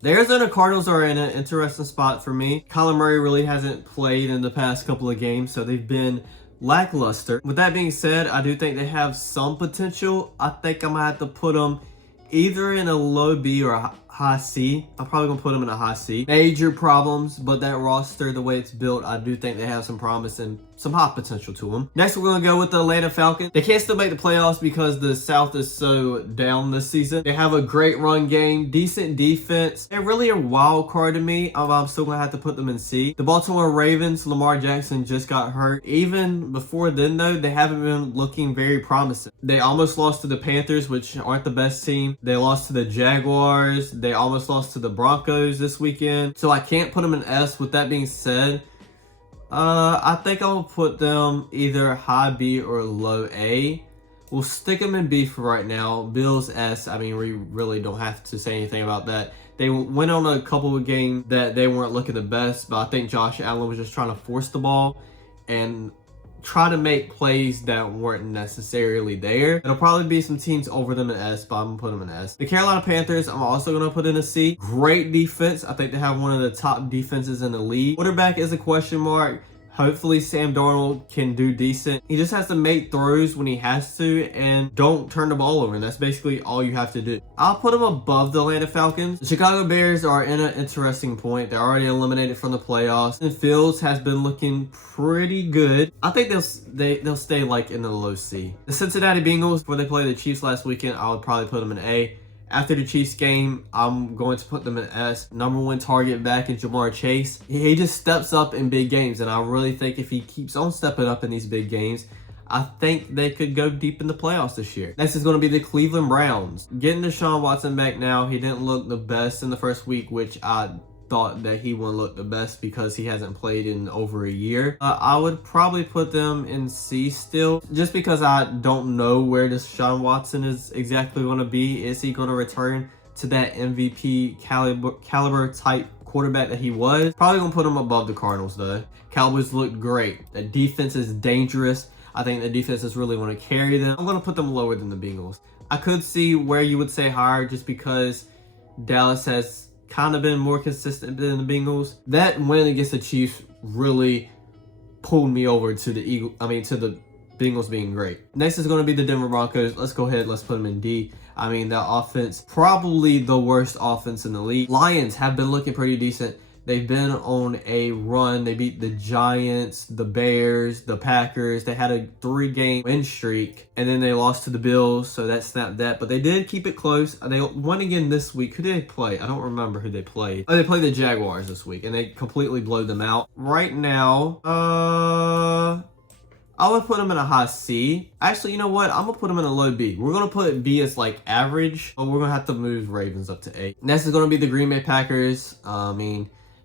The Arizona Cardinals are in an interesting spot for me. Kyler Murray really hasn't played in the past couple of games, so they've been lackluster. With that being said, I do think they have some potential. I think I'm going to have to put them either in a low B or a high C. I'm probably going to put them in a high C. Major problems, but that roster, the way it's built, I do think they have some promise and some hot potential to them. Next, we're going to go with the Atlanta Falcons. They can't still make the playoffs because the South is so down this season. They have a great run game, decent defense. They're really a wild card to me. I'm still going to have to put them in C. The Baltimore Ravens, Lamar Jackson just got hurt. Even before then, though, they haven't been looking very promising. They almost lost to the Panthers, which aren't the best team. They lost to the Jaguars. They almost lost to the Broncos this weekend. So I can't put them in S. With that being said, I think I'll put them either high B or low A. We'll stick them in B for right now. Bills S, I mean, we really don't have to say anything about that. They went on a couple of games that they weren't looking the best, but I think Josh Allen was just trying to force the ball and try to make plays that weren't necessarily there. It'll probably be some teams over them in S, but I'm going to put them in S. The Carolina Panthers, I'm also going to put in a C. Great defense. I think they have one of the top defenses in the league. Quarterback is a question mark. Hopefully Sam Darnold can do decent. He just has to make throws when he has to and don't turn the ball over. And that's basically all you have to do. I'll put him above the Atlanta Falcons. The Chicago Bears are in an interesting point. They're already eliminated from the playoffs. And Fields has been looking pretty good. I think they'll stay like in the low C. The Cincinnati Bengals, before they played the Chiefs last weekend, I would probably put them in A. After the Chiefs game, I'm going to put them in S. Number one target back in Jamar Chase. He just steps up in big games, and I really think if he keeps on stepping up in these big games, I think they could go deep in the playoffs this year. Next is going to be the Cleveland Browns. Getting Deshaun Watson back now, he didn't look the best in the first week, which I thought that he wouldn't look the best because he hasn't played in over a year. I would probably put them in C still, just because I don't know where Deshaun Watson is exactly going to be. Is he going to return to that MVP caliber type quarterback that he was? Probably going to put him above the Cardinals though. Cowboys look great. The defense is dangerous. I think the defense is really going to carry them. I'm going to put them lower than the Bengals. I could see where you would say higher just because Dallas has kind of been more consistent than the Bengals. That win against the Chiefs really pulled me over to the Bengals being great. Next is going to be the Denver Broncos. Let's go ahead. Let's put them in D. I mean, that offense, probably the worst offense in the league. Lions have been looking pretty decent. They've been on a run. They beat the Giants, the Bears, the Packers. They had a 3-game win streak, and then they lost to the Bills, so that snapped that. But they did keep it close. They won again this week. Who did they play? I don't remember who they played. Oh, they played the Jaguars this week, and they completely blew them out. Right now, I would put them in a high C. Actually, you know what? I'm going to put them in a low B. We're going to put B as like average, but we're going to have to move Ravens up to A. Next is going to be the Green Bay Packers.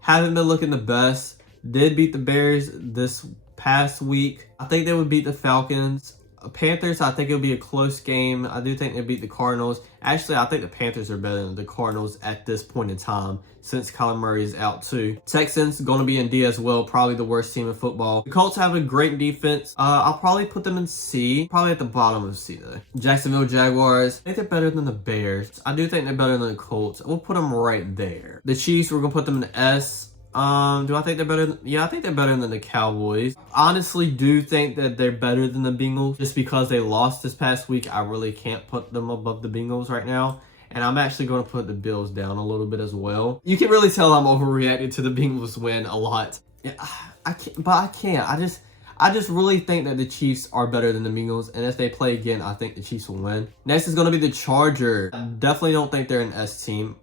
Haven't been looking the best. Did beat the Bears this past week. I think they would beat the Falcons. Panthers, I think it'll be a close game. I do think they beat the Cardinals. Actually, I think the Panthers are better than the Cardinals at this point in time since Kyler Murray is out too. Texans going to be in D as well. Probably the worst team in football. The Colts have a great defense. I'll probably put them in C. Probably at the bottom of C though. Jacksonville Jaguars. I think they're better than the Bears. I do think they're better than the Colts. We'll put them right there. The Chiefs, we're going to put them in S. Do I think they're better? Yeah, I think they're better than the Cowboys. Honestly, do think that they're better than the Bengals. Just because they lost this past week, I really can't put them above the Bengals right now. And I'm actually going to put the Bills down a little bit as well. You can really tell I'm overreacting to the Bengals win a lot. Yeah, I can't. I just really think that the Chiefs are better than the Bengals. And if they play again, I think the Chiefs will win. Next is going to be the Chargers. I definitely don't think they're an S team.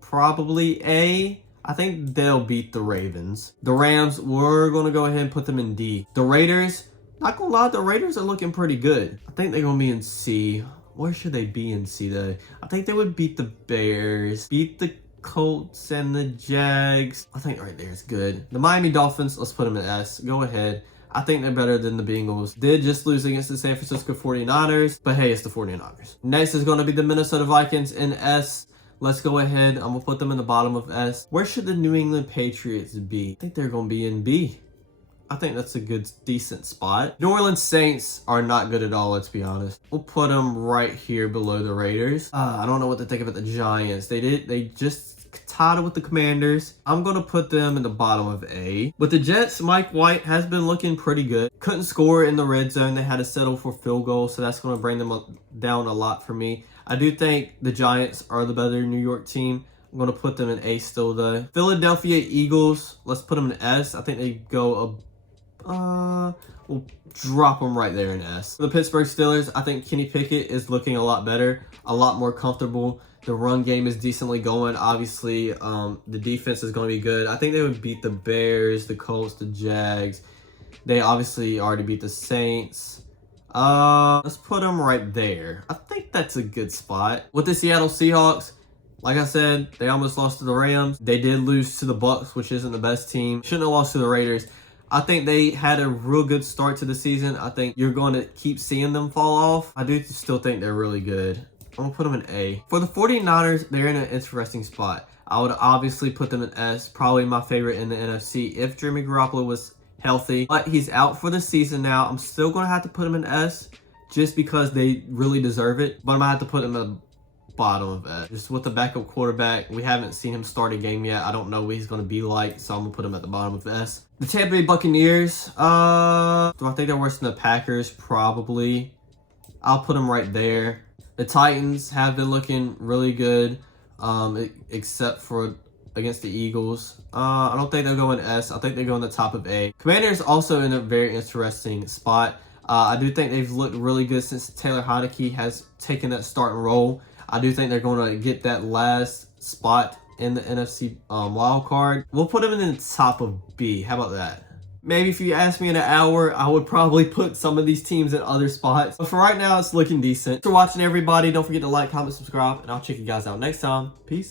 Probably A. I think they'll beat the Ravens. The Rams, we're going to go ahead and put them in D. The Raiders, not going to lie, the Raiders are looking pretty good. I think they're going to be in C. Where should they be in C though? I think they would beat the Bears, beat the Colts and the Jags. I think right there is good. The Miami Dolphins, let's put them in S. Go ahead. I think they're better than the Bengals. Did just lose against the San Francisco 49ers, but hey, it's the 49ers. Next is going to be the Minnesota Vikings in S. Let's go ahead. I'm going to put them in the bottom of S. Where should the New England Patriots be? I think they're going to be in B. I think that's a good, decent spot. New Orleans Saints are not good at all, let's be honest. We'll put them right here below the Raiders. I don't know what to think about the Giants. They just tied with the Commanders. I'm going to put them in the bottom of A. With the Jets, Mike White has been looking pretty good. Couldn't score in the red zone. They had to settle for field goals, so that's going to bring them down a lot for me. I do think the Giants are the better New York team. I'm going to put them in A still, though. Philadelphia Eagles, let's put them in S. I think they go we'll drop them right there in S. The Pittsburgh Steelers, I think Kenny Pickett is looking a lot better, a lot more comfortable. The run game is decently going. Obviously, the defense is going to be good. I think they would beat the Bears, the Colts, the Jags. They obviously already beat the Saints. Let's put them right there. I think that's a good spot. With the Seattle Seahawks, like I said, they almost lost to the Rams. They did lose to the Bucks, which isn't the best team. Shouldn't have lost to the Raiders. I think they had a real good start to the season. I think you're going to keep seeing them fall off. I do still think they're really good. I'm going to put them in A. For the 49ers, they're in an interesting spot. I would obviously put them in S. Probably my favorite in the NFC if Jimmy Garoppolo was healthy. But he's out for the season now. I'm still going to have to put him in S just because they really deserve it. But I'm going to have to put him in the bottom of S. Just with the backup quarterback, we haven't seen him start a game yet. I don't know what he's going to be like, so I'm going to put him at the bottom of S. The Tampa Bay Buccaneers, do I think they're worse than the Packers? Probably. I'll put them right there. The Titans have been looking really good, except for against the Eagles. I don't think they'll go in S. I think they go in the top of A. Commanders also in a very interesting spot. I do think they've looked really good since Taylor Heinicke has taken that starting role. I do think they're going to get that last spot in the NFC wild card. We'll put them in the top of B. How about that? Maybe if you asked me in an hour, I would probably put some of these teams in other spots. But for right now, it's looking decent. Thanks for watching, everybody. Don't forget to like, comment, subscribe, and I'll check you guys out next time. Peace.